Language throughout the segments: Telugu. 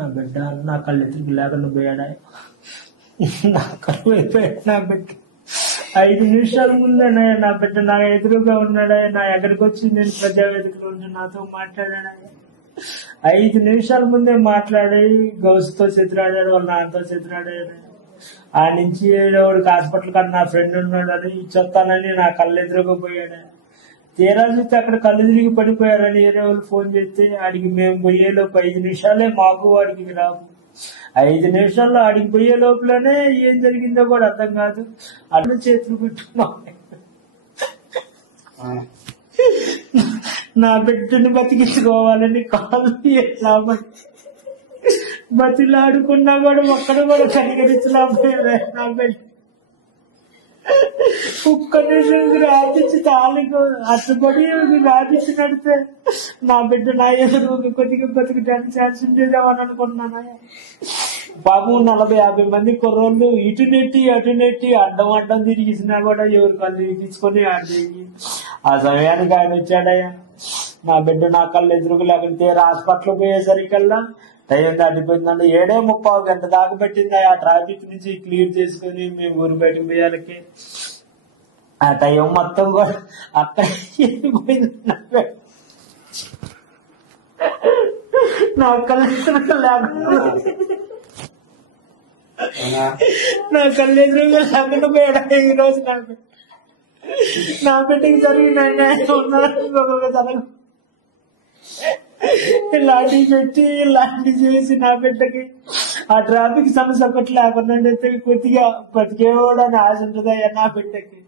నా బిడ్డ నా కళ్ళెత్తుకు లేకుండా పోయాడా, నా కళ్ళు అయిపోయాడు. నా బిడ్డ 5 నిమిషాల ముందే నా బిడ్డ నా ఎదురుగా ఉన్నాడా, నా ఎక్కడికి వచ్చి నేను ప్రజావేదికలో ఉండి నాతో మాట్లాడాడా. 5 నిమిషాల ముందే మాట్లాడి గౌస్తో చెతిరాడాడు, వాళ్ళ నాన్నతో చెతిరాడాడు. ఆ నుంచి వాడికి హాస్పిటల్ కన్నా నా ఫ్రెండ్ ఉన్నాడు అని చెప్తానని నా కళ్ళు ఎదురుగా పోయాడు. తీరా చూస్తే అక్కడ కళ్ళు తిరిగి పడిపోయారని వేరే వాళ్ళు ఫోన్ చేస్తే ఆడికి మేము పోయేలోపు 5 నిమిషాలే మాకు వాడికి రావు. 5 నిమిషాల్లో ఆడికి పోయే లోపలనే ఏం జరిగిందో కూడా అర్థం కాదు. అటు చేతులు పెట్టుకున్నా నా బిడ్డను బతికించుకోవాలని కాళ్ళు ఎట్లా బతిలాడుకున్నా కూడా ఒక్కడు కూడా కనికరించలేకపోయాడు. నా బిడ్డ ఒక్క నిమిషం రాపించి తాళికు అట్టుబడి రాపించి నడితే నా బిడ్డ నా ఎదురు కొద్దిగా బతికడానికి ఛాన్స్ ఉండేదేమని అనుకున్నాను. బాబు 40-50 మంది కుర్రోళ్ళు ఇటు నెట్టి అటు నెట్టి అడ్డం తిరిగిసినా కూడా ఎవరు కళ్ళు ఇప్పించుకొని ఆడేవి. ఆ సమయానికి ఆయన వచ్చాడయ్యా. నా బిడ్డ నా కళ్ళు ఎదురుకు లేకుంటే హాస్పిటల్ పోయేసరికల్లా టైం దాటిపోయిందండి. 7:30 గంట దాకా పెట్టింది ఆ ట్రాఫిక్ నుంచి క్లియర్ చేసుకుని మేము ఊరు బయటకు పోయాలకి. ఆ టైం మొత్తం కూడా అక్కడ పోయింది. నా కళ్ళు లేకుండా నా కళ్ళు ఎదురుగా లేకుండా పోయాడా ఈ రోజు. నా బిడ్డకి జరిగిన జరగదు. ఇలాంటి పెట్టి ఇలాంటి చేసి నా బిడ్డకి ఆ ట్రాఫిక్ సమస్య ఒకటి లేకుండా కొద్దిగా బతికేవాడు అని ఆశ ఉంటుందయ్యా నా బిడ్డకి.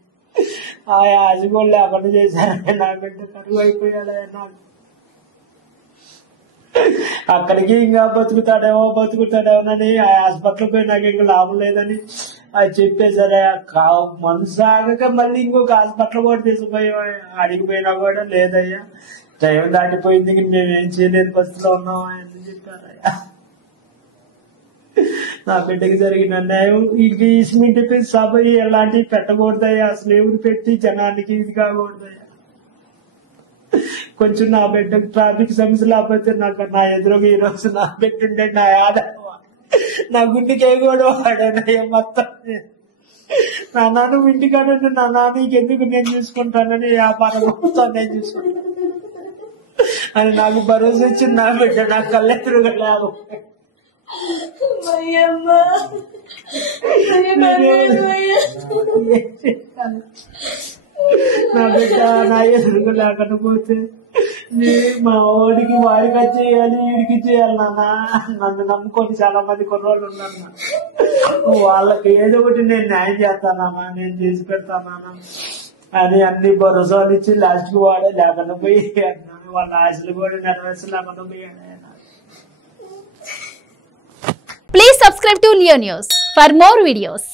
ఆ ఆశ కూడా లేకుండా చేశారని నా బిడ్డ కరువు అయిపోయాడయ్యా. నాకు అక్కడికి ఇంకా బతుకుతాడేమోనని ఆ హాస్పిటల్ పోయి నాకు ఇంకా లాభం లేదని అది చెప్పేసరే మనసు ఆగక మళ్ళీ ఇంకొక హాస్పిటల్ కూడా తీసుకుపోయి అడిగిపోయినా కూడా లేదయ్యా, టైం దాటిపోయింది, మేమేం చేయలేని పరిస్థితిలో ఉన్నాం అని చెప్పారయ్యా. నా బిడ్డకి జరిగిన అన్యాయం వీటికి ఇస్మింటి సభ ఎలాంటివి పెట్టకూడదయ్యా. అసలు ఎవరు పెట్టి జనానికి ఇది కాకూడదయ్యా. కొంచెం నా బిడ్డకు ట్రాఫిక్ సమస్య లేకపోతే నాకు నా ఎదురుగా ఈ రోజు నా బిడ్డ నా ఆధారం నా గుండెకి కూడా వాడానయ్యా. మొత్తం నా నాన్న ఇంటికాడంటే నా నాన్నకి ఎందుకు నేను చూసుకుంటానని వ్యాపారం మొత్తం నేను చూసుకుంటాను అని నాకు భరోసా వచ్చింది. నా బిడ్డ నా కళ్ళెదురుగా లేవు. నా బిడ్డ నా ఎదురుగా లేకుండా పోతే మా వాడికి చేయాలి వీడికి చేయాలి నాన్న. నన్ను నమ్ముకొని చాలా మంది కుర్రోళ్ళు ఉన్నారు. వాళ్ళకి ఏదో ఒకటి నేను న్యాయం చేస్తానమ్మా, నేను చేసి పెడతానా అని అన్ని భరోసాలు ఇచ్చి లాస్ట్ కి వాడే లేకుండా పోయి అన్నాను. వాళ్ళ ఆశలు కూడా నెరవేర్చలేకుండా పోయాడు. Please subscribe to Leo News for more videos.